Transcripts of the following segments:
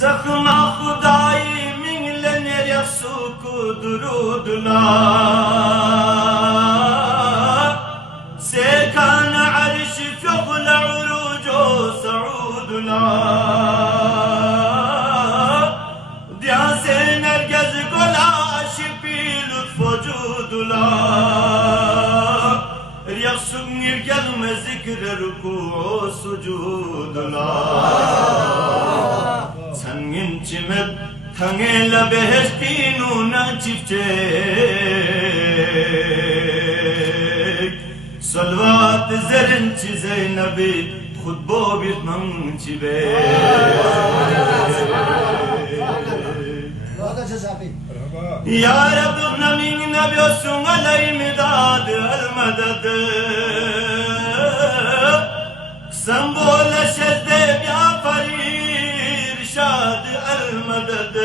Sakma Khudai mingle ya suku durudla سكان عرش فوق العروج صعودنا دياسين الجز قلاش بلطف وجودنا ريخسن الجلم ذكر ركوع سجودنا سنين جمد تنجل بهشتينونا چفچك صلوات زرن چیزے نبی خود بو بیتمن چیبے یا رب نمین نبی سنگ علی مداد المدد سنبول شد بیا فریر شاد المدد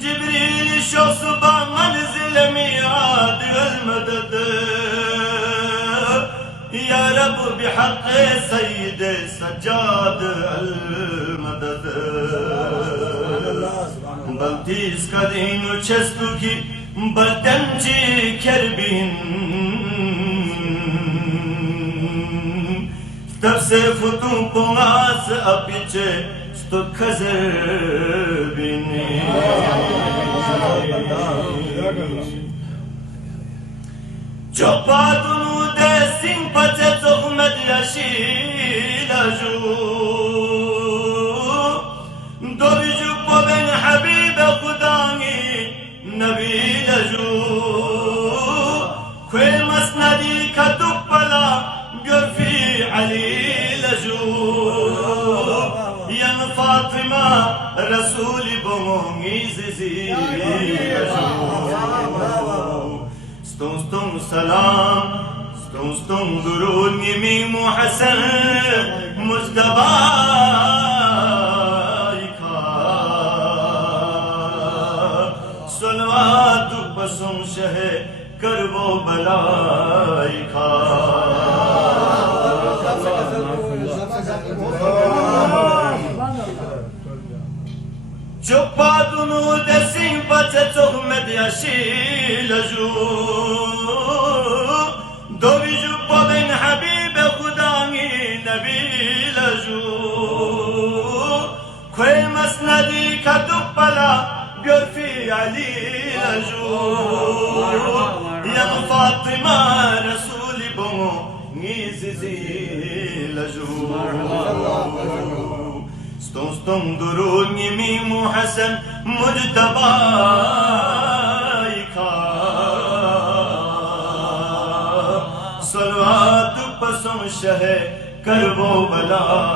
جبریل شخص با منزل میاد المدد يا رب بحق سيد سجاد المدد بلتيز كدين وچستوكي بلتنجي كربين تفسر فتون پوناس اپيچه ستو خزربيني Çopatunu desin paçe tohmet yaşilaju Dobiju po ben habibe kudani nabilaju Kwe masnadi katupala görfi alilaju Yan Fatıma Resulü bomon izizilaju ستون ستون سلام ستون ستون درود ميم وحسن مجتبايكا صلوات بسم شه کربو بلايكا Çopatunu desin paçe tohmet yaşilaju Dobiju po ben habibe khudani nabilaju Kwe masnadi katupala görfi alilaju Yan Fatıma Resulü bomo ngizizilaju ستون ستون درود ميم وحسن مجتبايكا صلوات بسم شه کربو بلا